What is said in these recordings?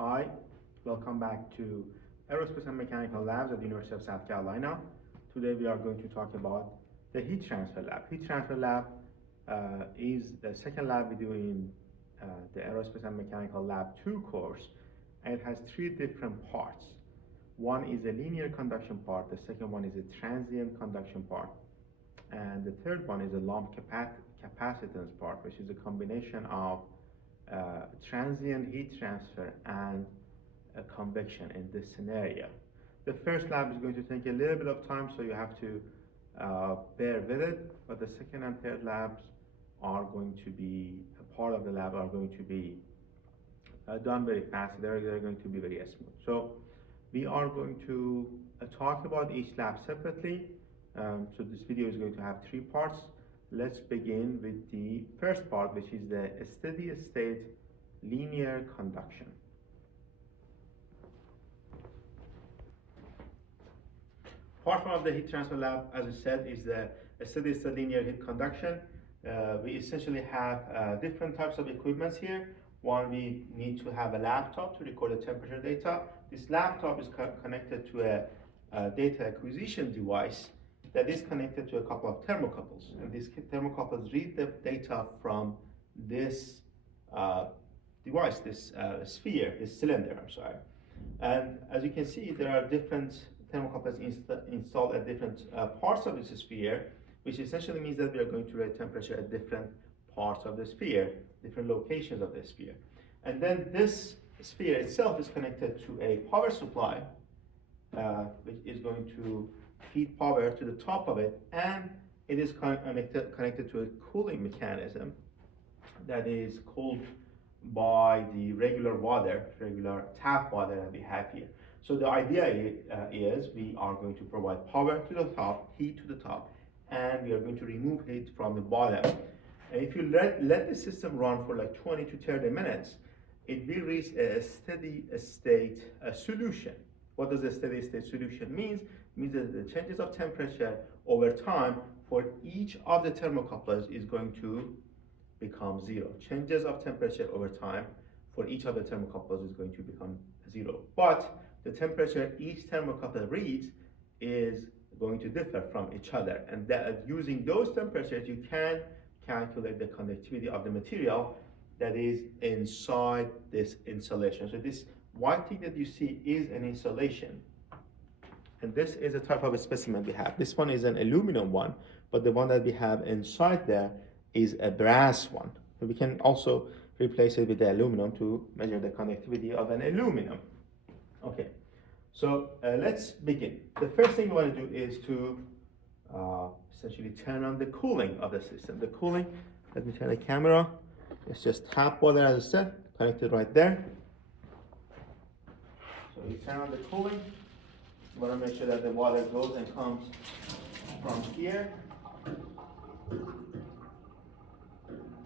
Hi, welcome back to Aerospace and Mechanical Labs at the University of South Carolina. Today we are going to talk about the Heat Transfer Lab. Heat Transfer Lab is the second lab we do in the Aerospace and Mechanical Lab 2 course, and it has three different parts. One is a linear conduction part, the second one is a transient conduction part, and the third one is a lump capacitance part, which is a combination of transient heat transfer and a convection in this scenario. The first lab is going to take a little bit of time, so you have to bear with it, but the second and third labs are going to be, a part of the lab are going to be done very fast. They're going to be very smooth. So we are going to talk about each lab separately. So this video is going to have three parts. Let's begin with the first part, which is the steady state linear conduction. Part one of the heat transfer lab, as I said, is the steady state linear heat conduction. We essentially have different types of equipments here. One, we need to have a laptop to record the temperature data. This laptop is connected to a data acquisition device that is connected to a couple of thermocouples, and these thermocouples read the data from this device, this sphere, this cylinder, I'm sorry. And as you can see, there are different thermocouples installed at different parts of this sphere, which essentially means that we are going to read temperature at different parts of the sphere, different locations of the sphere. And then this sphere itself is connected to a power supply, which is going to feed power to the top of it, and it is connected to a cooling mechanism that is cooled by the regular tap water that we have here. So the idea is we are going to provide power to the top, heat to the top, and we are going to remove heat from the bottom. And if you let the system run for like 20 to 30 minutes, it will reach a steady state solution. What does a steady state solution mean? It means that the changes of temperature over time for each of the thermocouples is going to become zero. Changes of temperature over time for each of the thermocouples is going to become zero. But the temperature each thermocouple reads is going to differ from each other. And that using those temperatures, you can calculate the conductivity of the material that is inside this insulation. So this white thing that you see is an insulation. And this is a type of a specimen we have. This one is an aluminum one, but the one that we have inside there is a brass one. So we can also replace it with the aluminum to measure the conductivity of an aluminum. Okay, so let's begin. The first thing we want to do is to essentially turn on the cooling of the system. The cooling, let me turn the camera. It's just tap water, as I said, connected right there. So you turn on the cooling. You want to make sure that the water goes and comes from here.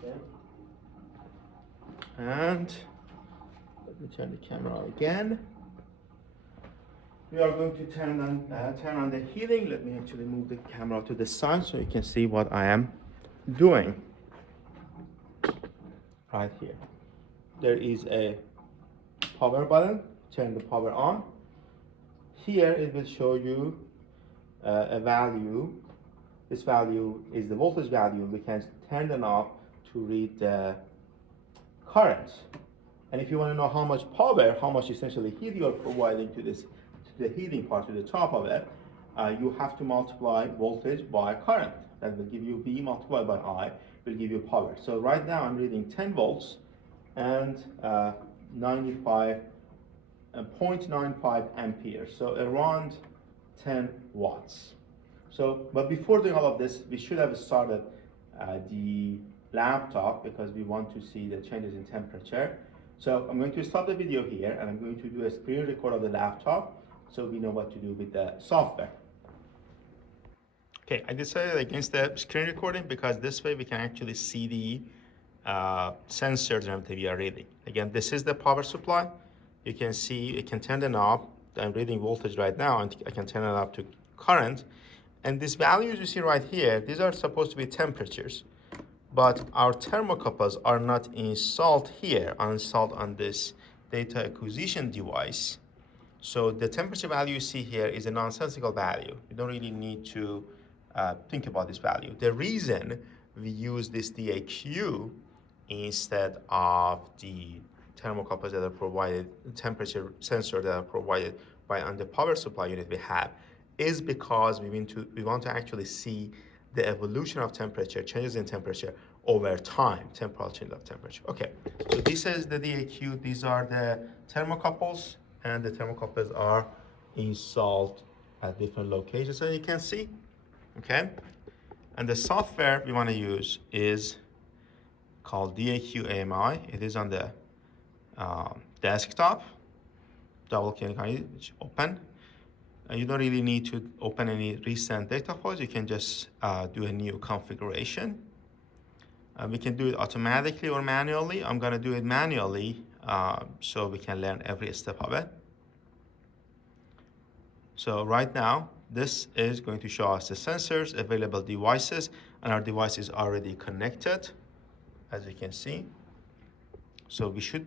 Okay. And let me turn the camera on again. We are going to turn on the heating. Let me actually move the camera to the side so you can see what I am doing. Right here. There is a power button. Turn the power on. Here it will show you a value. This value is the voltage value. We can turn the knob to read the current. And if you want to know how much power, how much essentially heat you are providing to this, to the heating part, to the top of it, you have to multiply voltage by current. That will give you V multiplied by I, will give you power. So right now I'm reading 10 volts and 0.95 amperes, so around 10 watts. So, but before doing all of this, we should have started the laptop because we want to see the changes in temperature. So I'm going to stop the video here and I'm going to do a screen record of the laptop so we know what to do with the software. Okay, I decided against the screen recording because this way we can actually see the sensors and everything we are reading. Again, this is the power supply. You can see, it can turn the knob. I'm reading voltage right now, and I can turn it up to current. And these values you see right here, these are supposed to be temperatures. But our thermocouples are not installed here, installed on this data acquisition device. So the temperature value you see here is a nonsensical value. You don't really need to think about this value. The reason we use this DAQ instead of the thermocouples that are provided, temperature sensor that are provided by on the power supply unit we have, is because we want to actually see the evolution of temperature, changes in temperature over time, temporal change of temperature. Okay, so this is the DAQ. These are the thermocouples, and the thermocouples are installed at different locations, so you can see. Okay, and the software we want to use is called DAQ-EMCH. It is on the desktop. Double click on it, open. You don't really need to open any recent data files. You can just do a new configuration. We can do it automatically or manually. I'm going to do it manually so we can learn every step of it. So right now, this is going to show us the sensors, available devices, and our device is already connected, as you can see. So we should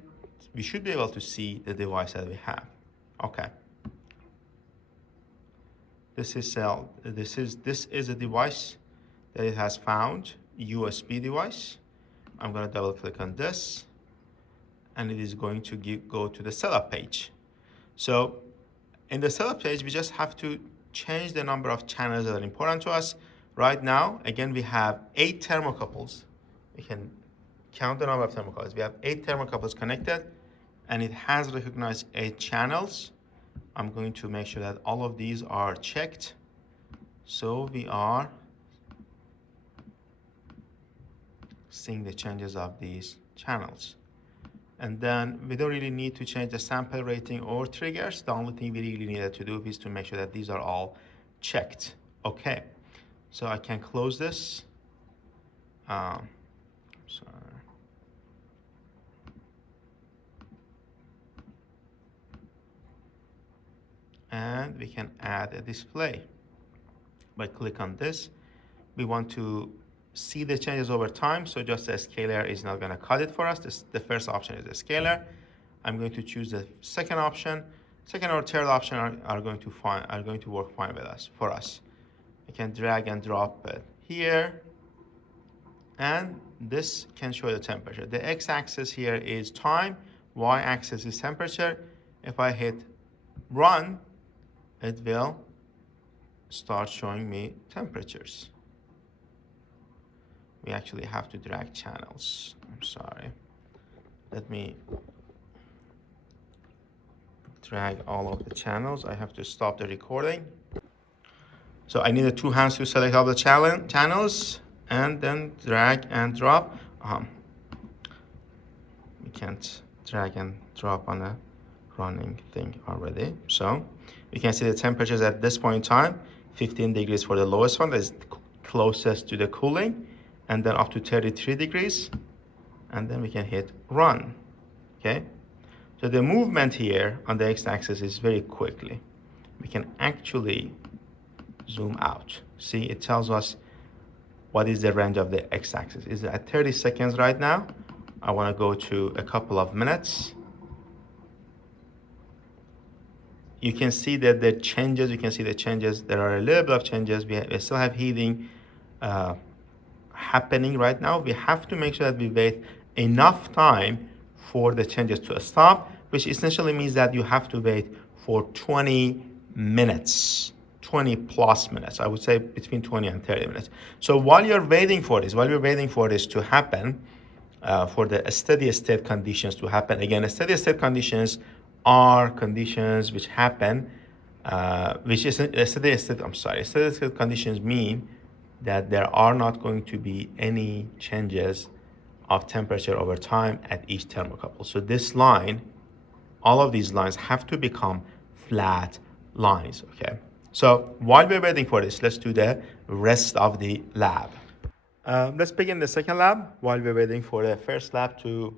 be able to see the device that we have. Okay. This is a device that it has found, USB device. I'm going to double click on this, and it is going to go to the setup page. So in the setup page, we just have to change the number of channels that are important to us. Right now, again, we have 8 thermocouples. We can count the number of thermocouples. We have 8 thermocouples connected, and it has recognized 8 channels. I'm going to make sure that all of these are checked. So we are seeing the changes of these channels. And then we don't really need to change the sample rating or triggers. The only thing we really needed to do is to make sure that these are all checked. Okay, so I can close this. Sorry. And we can add a display. By click on this, we want to see the changes over time, so just a scaler is not going to cut it for us. The first option is a scaler. I'm going to choose the second option. Second or third option are going to work fine with us for us. I can drag and drop it here, and this can show the temperature. The x-axis here is time, y-axis is temperature. If I hit run, it will start showing me temperatures. We actually have to drag channels. I'm sorry. Let me drag all of the channels. I have to stop the recording. So I need 2 hands to select all the channels and then drag and drop. We can't drag and drop on a running thing already. So we can see the temperatures at this point in time. 15 degrees for the lowest one, that is closest to the cooling, and then up to 33 degrees, and then we can hit run. Okay, so the movement here on the x-axis is very quickly. We can actually zoom out. See, it tells us what is the range of the x-axis. Is it at 30 seconds right now? I want to go to a couple of minutes. You can see that the changes, there are a little bit of changes. We still have heating happening right now. We have to make sure that we wait enough time for the changes to stop, which essentially means that you have to wait for 20 minutes, 20 plus minutes. I would say between 20 and 30 minutes. So while you're waiting for this, to happen, for the steady state conditions to happen, again, steady state conditions are conditions which happen, steady state conditions mean that there are not going to be any changes of temperature over time at each thermocouple. So this line, all of these lines have to become flat lines, okay? So while we're waiting for this, let's do the rest of the lab. Let's begin the second lab while we're waiting for the first lab to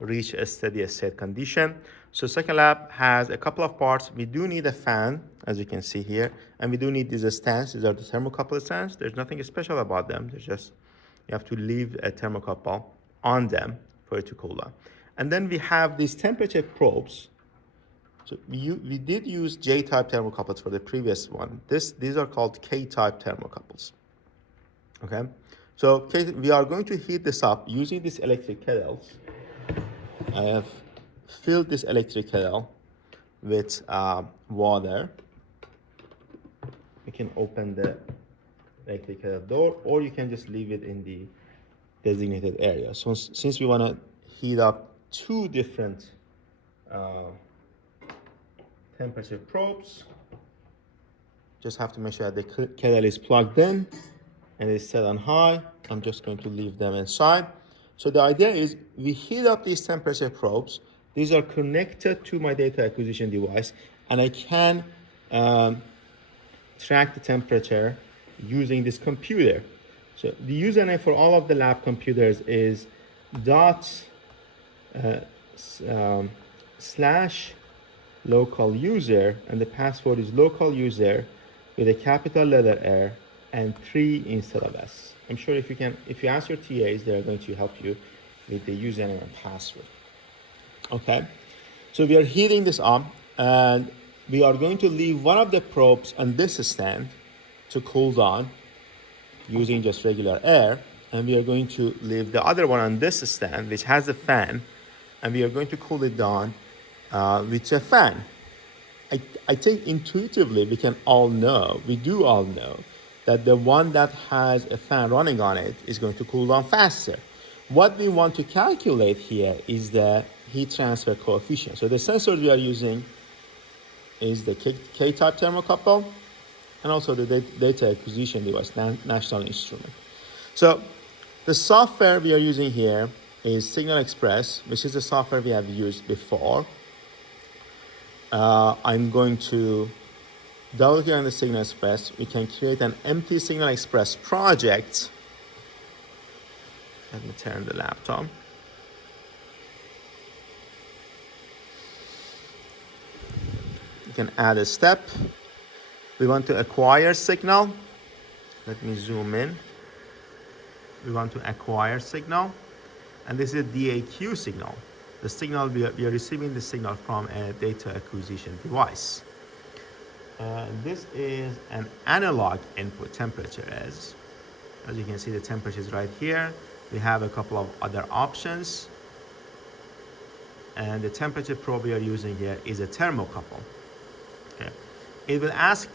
reach a steady state condition. So second lab has a couple of parts. We do need a fan, as you can see here, and we do need these stands. These are the thermocouple stands. There's nothing special about them. There's just, you have to leave a thermocouple on them for it to cool down. And then we have these temperature probes. So we did use J-type thermocouples for the previous one. These are called K-type thermocouples. Okay, so we are going to heat this up using these electric kettles. I have filled this electric kettle with water. You can open the electric kettle door, or you can just leave it in the designated area. So since we want to heat up two different temperature probes, just have to make sure that the kettle is plugged in and is set on high. I'm just going to leave them inside. So the idea is we heat up these temperature probes. These are connected to my data acquisition device, and I can track the temperature using this computer. So the username for all of the lab computers is slash local user, and the password is local user with a capital letter R and 3 instead of S. I'm sure if you ask your TAs, they're going to help you with the username and password. Okay, so we are heating this up, and we are going to leave one of the probes on this stand to cool down using just regular air, and we are going to leave the other one on this stand, which has a fan, and we are going to cool it down with a fan. I think intuitively we do all know that the one that has a fan running on it is going to cool down faster. What we want to calculate here is the heat transfer coefficient. So the sensors we are using is the K-type thermocouple and also the data acquisition device, National Instrument. So the software we are using here is Signal Express, which is the software we have used before. I'm going to double click on the Signal Express. We can create an empty Signal Express project. Let me turn the laptop. You can add a step. We want to acquire signal. Let me zoom in. We want to acquire signal. And this is a DAQ signal. The signal, we are receiving the signal from a data acquisition device. This is an analog input temperature. As you can see, the temperature is right here. We have a couple of other options. And the temperature probe we are using here is a thermocouple. Okay. It will ask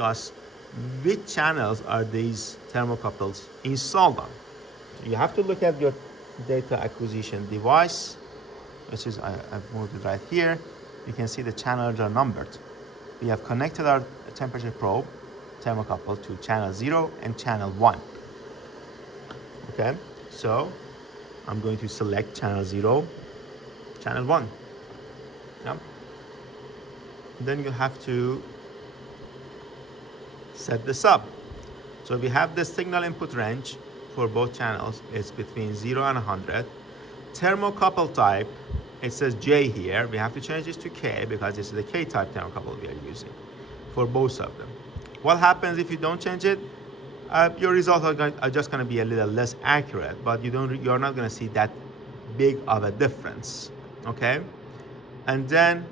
us which channels are these thermocouples installed on. You have to look at your data acquisition device, which is, I've moved it right here. You can see the channels are numbered. We have connected our temperature probe thermocouple to channel 0 and channel 1. Okay, so I'm going to select channel 0, channel 1. Yeah. Then you have to set this up. So we have the signal input range for both channels. It's between 0 and 100. Thermocouple type, it says J here. We have to change this to K because this is the K-type thermocouple we are using for both of them. What happens if you don't change it? Your results are just going to be a little less accurate, but you're not going to see that big of a difference. Okay, and then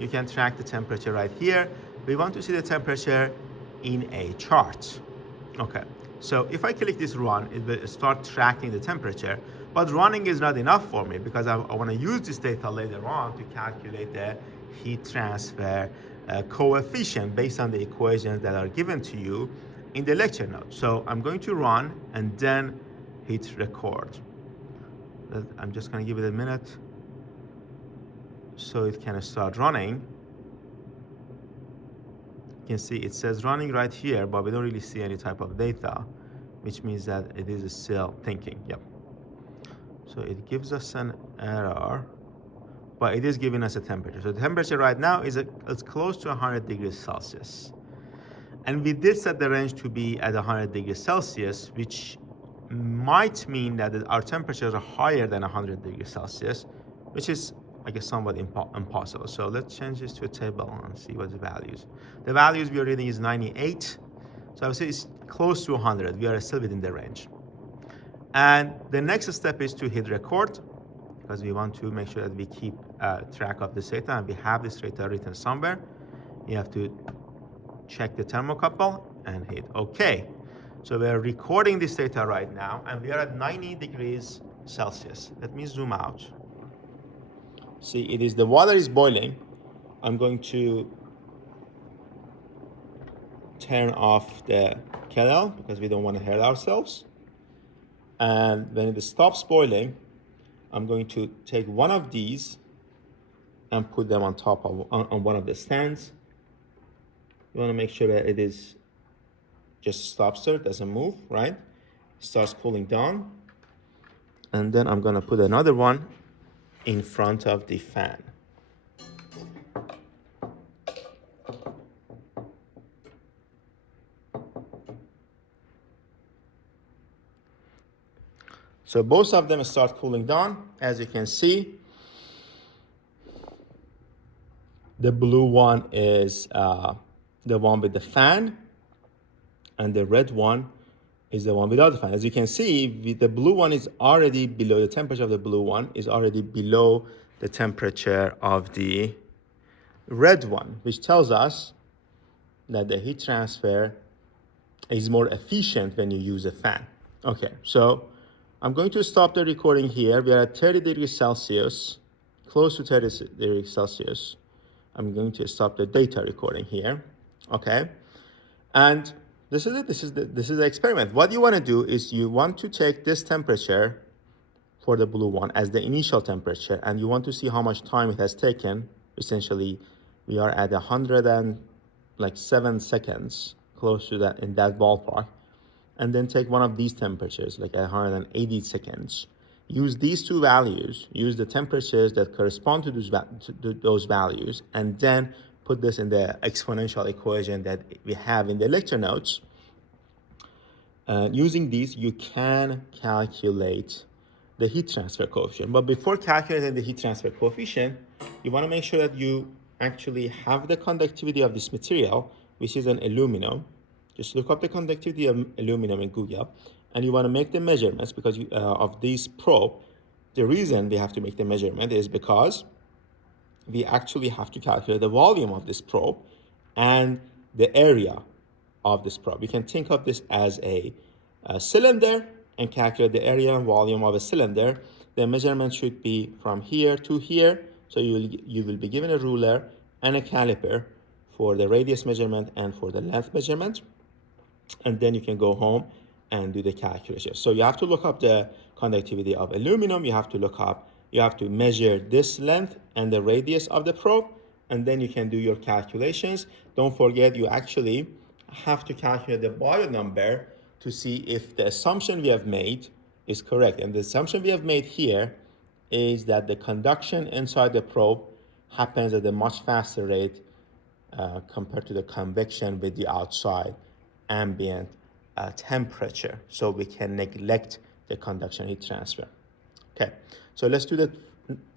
you can track the temperature right here. We want to see the temperature in a chart. Okay, so if I click this run, it will start tracking the temperature. But running is not enough for me because I want to use this data later on to calculate the heat transfer coefficient based on the equations that are given to you in the lecture notes. So I'm going to run and then hit record. I'm just going to give it a minute so it can start running. You can see it says running right here, but we don't really see any type of data, which means that it is still thinking. Yep. So it gives us an error, but it is giving us a temperature. So the temperature right now is it's close to 100 degrees Celsius. And we did set the range to be at 100 degrees Celsius, which might mean that our temperatures are higher than 100 degrees Celsius, which is, I guess, somewhat impossible. So let's change this to a table and see what the values. The values we are reading is 98. So I would say it's close to 100. We are still within the range. And the next step is to hit record. because we want to make sure that we keep track of this data and we have this data written somewhere. You have to check the thermocouple and hit OK. So we're recording this data right now, and we are at 90 degrees Celsius. Let me zoom out. See, the water is boiling. I'm going to turn off the kettle because we don't want to hurt ourselves. And when it stops boiling, I'm going to take one of these and put them on top of on one of the stands. You want to make sure that it is just stops there, doesn't move, right? Starts cooling down. And then I'm going to put another one in front of the fan. So both of them start cooling down. As you can see, the blue one is the one with the fan, and the red one is the one without the fan. As you can see, the blue one is already below, the temperature of the blue one is already below the temperature of the red one, which tells us that the heat transfer is more efficient when you use a fan. Okay, so I'm going to stop the recording here. We are at 30 degrees Celsius, close to 30 degrees Celsius. I'm going to stop the data recording here, okay? And this is it, this is the experiment. What you wanna do is you want to take this temperature for the blue one as the initial temperature, and you want to see how much time it has taken. Essentially, we are at 107 seconds, close to that, in that ballpark. And then take one of these temperatures, like 180 seconds. Use these two values, use the temperatures that correspond to those values, and then put this in the exponential equation that we have in the lecture notes. Using these, you can calculate the heat transfer coefficient. But before calculating the heat transfer coefficient, you want to make sure that you actually have the conductivity of this material, which is an aluminum. Just look up the conductivity of aluminum in Google, and you want to make the measurements because of this probe. The reason we have to make the measurement is because we actually have to calculate the volume of this probe and the area of this probe. You can think of this as a cylinder and calculate the area and volume of a cylinder. The measurement should be from here to here. So you will be given a ruler and a caliper for the radius measurement and for the length measurement. And then you can go home and do the calculation. So you have to look up the conductivity of aluminum. You have to measure this length and the radius of the probe, and then you can do your calculations. Don't forget, you actually have to calculate the Boyle number to see if the assumption we have made is correct. And the assumption we have made here is that the conduction inside the probe happens at a much faster rate compared to the convection with the outside ambient temperature. So we can neglect the conduction heat transfer. Okay, so let's do the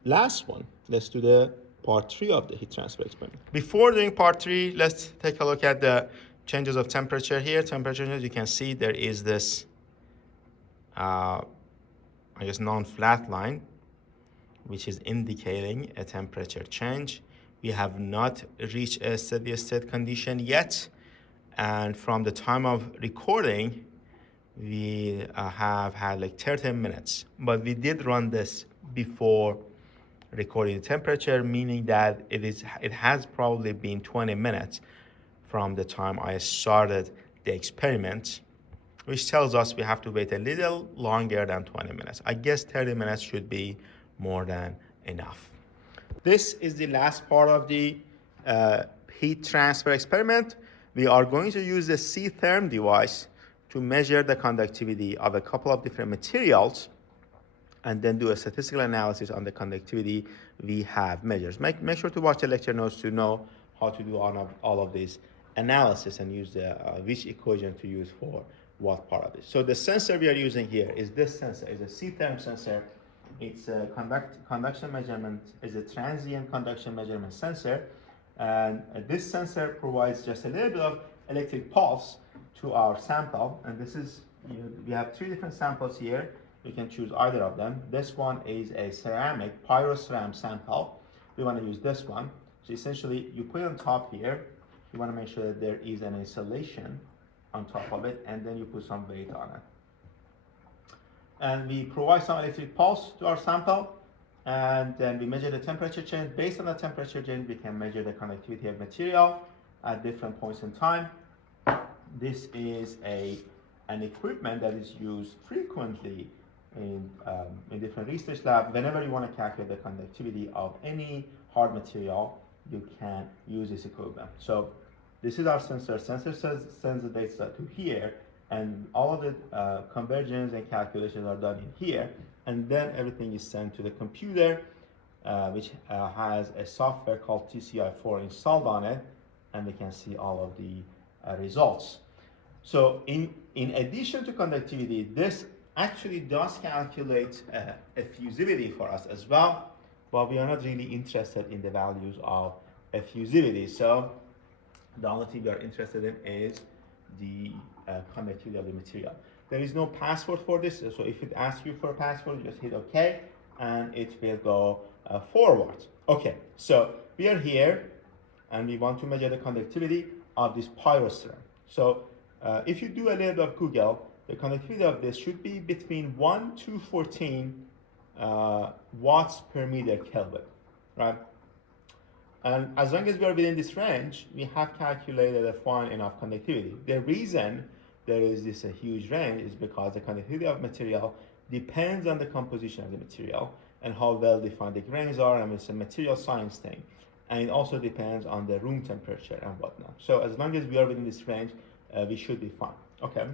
last one. Let's do the part 3 of the heat transfer experiment. Before doing part 3, let's take a look at the changes of temperature here. Temperature changes, you can see there is this, non-flat line, which is indicating a temperature change. We have not reached a steady state condition yet. And from the time of recording, we have had like 30 minutes. But we did run this before recording the temperature, meaning that it has probably been 20 minutes from the time I started the experiment, which tells us we have to wait a little longer than 20 minutes. I guess 30 minutes should be more than enough. This is the last part of the heat transfer experiment. We are going to use the C-therm device to measure the conductivity of a couple of different materials and then do a statistical analysis on the conductivity we have measured. Make sure to watch the lecture notes to know how to do all of this analysis and use which equation to use for what part of it. So the sensor we are using here is this sensor. It's a C-therm sensor. It's a conduction measurement, is a transient conduction measurement sensor. And this sensor provides just a little bit of electric pulse to our sample. And this is, we have 3 different samples here. You can choose either of them. This one is a ceramic pyroceram sample. We want to use this one. So essentially, you put it on top here. You want to make sure that there is an insulation on top of it, and then you put some weight on it. And we provide some electric pulse to our sample, and then we measure the temperature change. Based on the temperature change, we can measure the conductivity of material at different points in time. This is an equipment that is used frequently in different research labs. Whenever you want to calculate the conductivity of any hard material, you can use this equipment. So this is our sensor. Sensor sends the data to here, and all of the conversions and calculations are done in here, and then everything is sent to the computer, which has a software called TCI4 installed on it, and we can see all of the results. So in addition to conductivity, this actually does calculate effusivity for us as well, but we are not really interested in the values of effusivity. So the only thing we are interested in is the conductivity of the material. There is no password for this, so if it asks you for a password, you just hit OK, and it will go forward. Okay, so we are here, and we want to measure the conductivity of this pyroceram. So if you do a little bit of Google, the conductivity of this should be between 1 to 14 watts per meter Kelvin, right? And as long as we are within this range, we have calculated a fine enough conductivity. The reason there is this huge range is because the conductivity of material depends on the composition of the material and how well defined the grains are. I mean, it's a material science thing. And it also depends on the room temperature and whatnot. So as long as we are within this range, we should be fine. Okay.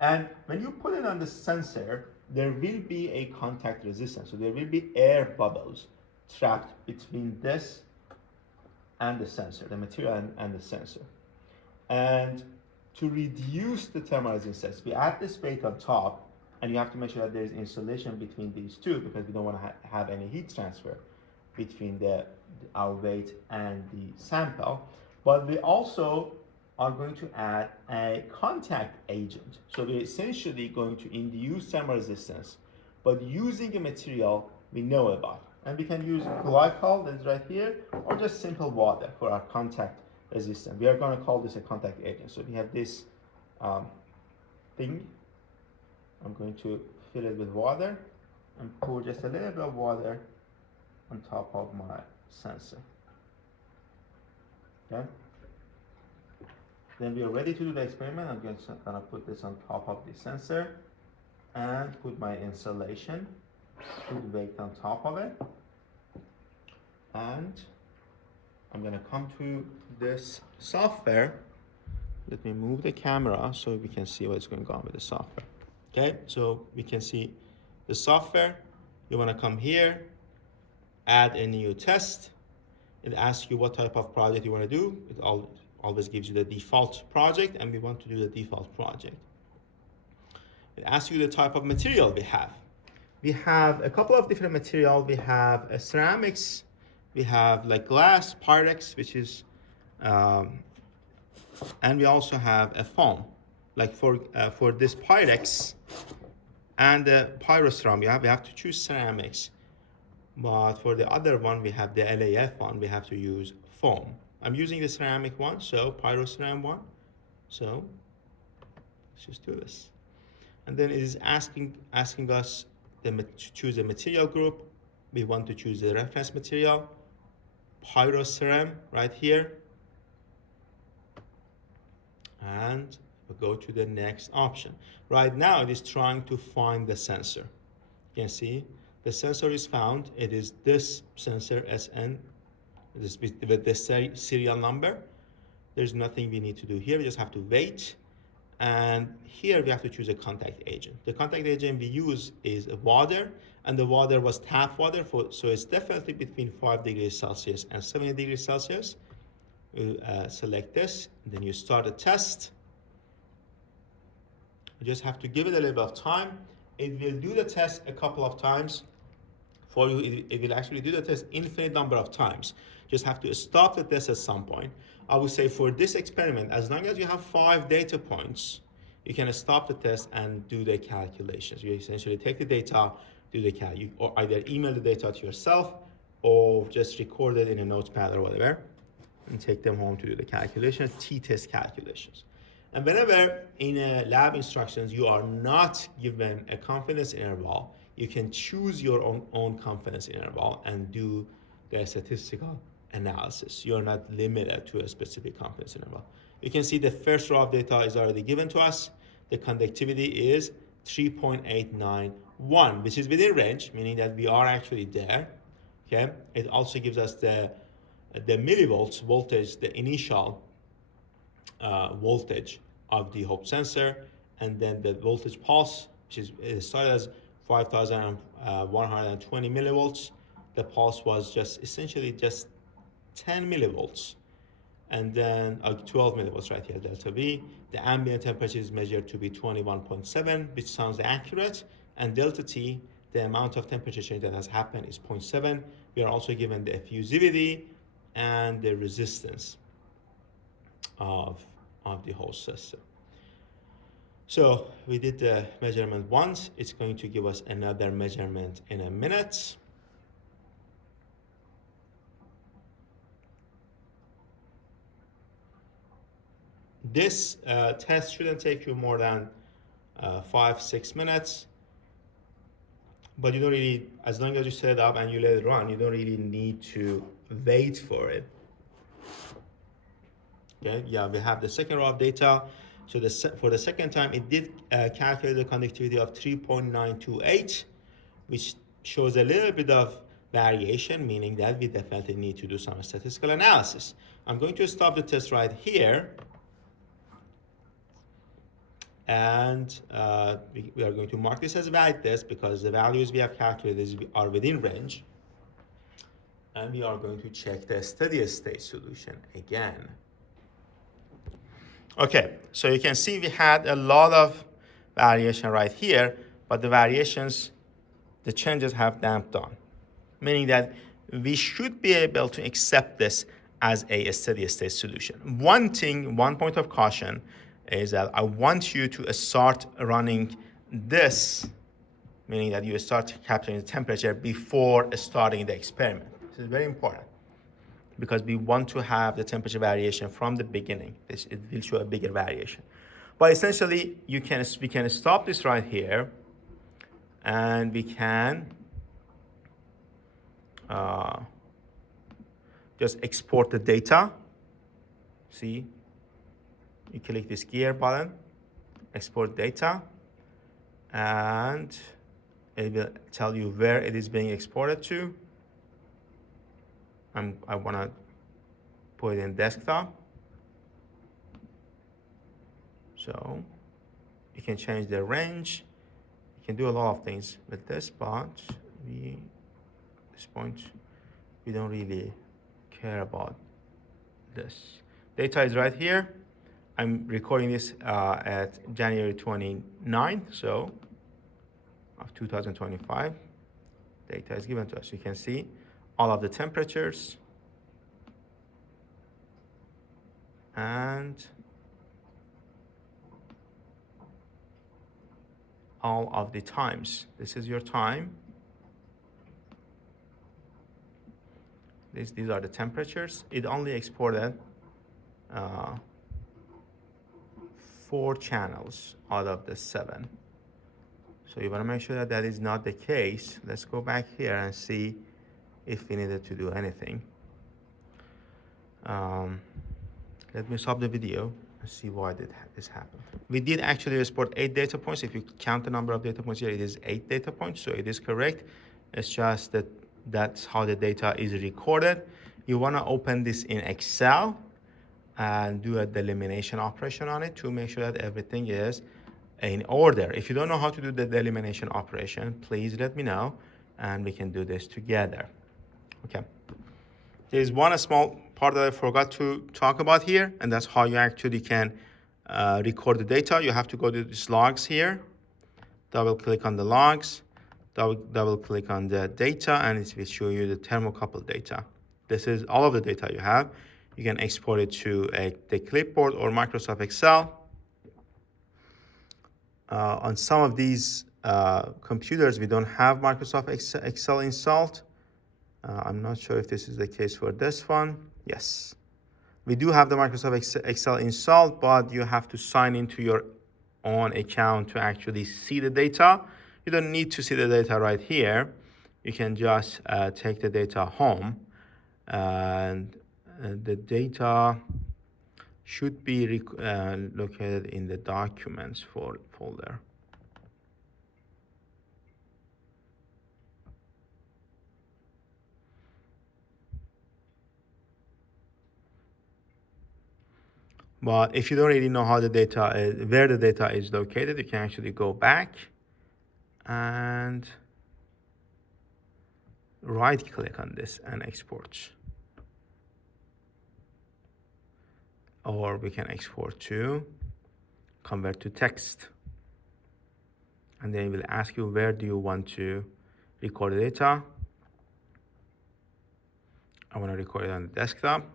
And when you put it on the sensor, there will be a contact resistance. So there will be air bubbles trapped between this and the sensor, the material and the sensor. And to reduce the thermal resistance, we add this weight on top, and you have to make sure that there is insulation between these two, because we don't want to have any heat transfer between our weight and the sample. But we also are going to add a contact agent. So we're essentially going to induce thermal resistance, but using a material we know about. And we can use glycol, that's right here, or just simple water for our contact resistance. We are going to call this a contact agent. So we have this thing. I'm going to fill it with water and pour just a little bit of water on top of my sensor. Okay. Then we are ready to do the experiment. I'm going to put this on top of the sensor and put my insulation, put weight on top of it. And I'm going to come to this software. Let me move the camera so we can see what's going on with the software. Okay, so we can see the software. You want to come here, add a new test. It asks you what type of project you want to do. It always gives you the default project, and we want to do the default project. It asks you the type of material we have. We have a couple of different materials. We have ceramics, we have like glass, Pyrex, which is, and we also have a foam. Like for this Pyrex and the pyroceram, we have to choose ceramics. But for the other one, we have the LAF one, we have to use foam. I'm using the ceramic one, so pyroceram one. So let's just do this. And then it is asking us to choose a material group. We want to choose the reference material, pyroceram right here. And we'll go to the next option. Right now it is trying to find the sensor. You can see the sensor is found. It is this sensor SN, with this serial number. There's nothing we need to do here. We just have to wait. And here we have to choose a contact agent. The contact agent we use is water, and the water was tap water, so it's definitely between 5 degrees Celsius and 70 degrees Celsius. You select this, and then you start a test. You just have to give it a little bit of time. It will do the test a couple of times for you. It will actually do the test infinite number of times. Just have to stop the test at some point. I would say for this experiment, as long as you have 5 data points, you can stop the test and do the calculations. You essentially take the data, do the cal. You or either email the data to yourself or just record it in a notepad or whatever and take them home to do the calculations, t-test calculations. And whenever in a lab instructions you are not given a confidence interval, you can choose your own confidence interval and do the statistical analysis. You are not limited to a specific confidence interval. You can see the first row of data is already given to us. The conductivity is 3.891, which is within range, meaning that we are actually there. Okay. It also gives us the millivolts voltage, the initial voltage of the Hope sensor, and then the voltage pulse, which is it started as 5,120 millivolts. The pulse was just essentially just 10 millivolts, and then 12 millivolts right here, delta V. The ambient temperature is measured to be 21.7, which sounds accurate, and delta T, the amount of temperature change that has happened, is 0.7. We are also given the effusivity and the resistance of the whole system. So we did the measurement once. It's going to give us another measurement in a minute. This test shouldn't take you more than 5-6 minutes. But you don't really, as long as you set it up and you let it run, you don't really need to wait for it. Okay, yeah, we have the second row of data. So for the second time, it did calculate the conductivity of 3.928, which shows a little bit of variation, meaning that we definitely need to do some statistical analysis. I'm going to stop the test right here. And we are going to mark this as a valid test because the values we have calculated are within range. And we are going to check the steady state solution again. Okay, so you can see we had a lot of variation right here, but the variations, the changes have damped down, meaning that we should be able to accept this as a steady state solution. One point of caution is that I want you to start running this, meaning that you start capturing the temperature before starting the experiment. This is very important because we want to have the temperature variation from the beginning. It will show a bigger variation. But essentially, we can stop this right here, and we can just export the data. See? You click this gear button, export data, and it will tell you where it is being exported to. I want to put it in desktop. So you can change the range. You can do a lot of things with this, but at this point, we don't really care about this. Data is right here. I'm recording this at January 29th, so of 2025. Data is given to us. You can see all of the temperatures and all of the times. This is your time. These are the temperatures. It only exported 4 channels out of the 7. So you want to make sure that that is not the case. Let's go back here and see if we needed to do anything. Let me stop the video and see why did this happen. We did actually export 8 data points. If you count the number of data points here, it is 8 data points, so it is correct. It's just that that's how the data is recorded. You want to open this in Excel and do a delimitation operation on it to make sure that everything is in order. If you don't know how to do the delimitation operation, please let me know and we can do this together. Okay. There's one small part that I forgot to talk about here, and that's how you actually can record the data. You have to go to these logs here, double click on the logs, double click on the data, and it will show you the thermocouple data. This is all of the data you have. You can export it to the clipboard or Microsoft Excel. On some of these computers, we don't have Microsoft Excel installed. I'm not sure if this is the case for this one. Yes, we do have the Microsoft Excel installed, but you have to sign into your own account to actually see the data. You don't need to see the data right here. You can just take the data home, and the data should be located in the documents folder. But if you don't really know how the data is, where the data is located, you can actually go back and right click on this and export. Or we can export to convert to text. And then it will ask you, where do you want to record the data? I want to record it on the desktop.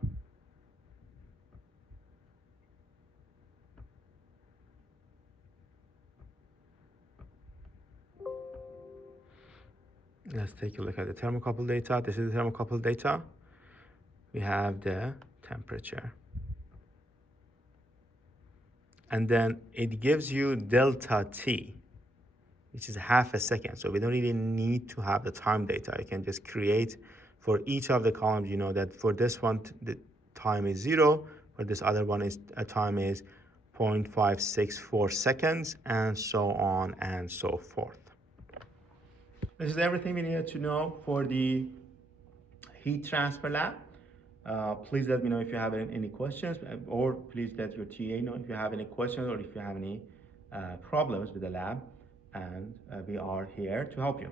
Let's take a look at the thermocouple data. This is the thermocouple data. We have the temperature. And then it gives you delta T, which is half a second. So we don't really need to have the time data. You can just create for each of the columns, you know that for this one, the time is 0. For this other one, time is 0.564 seconds, and so on and so forth. This is everything we needed to know for the heat transfer lab. Please let me know if you have any questions, or please let your TA know if you have any questions or if you have any problems with the lab, and we are here to help you.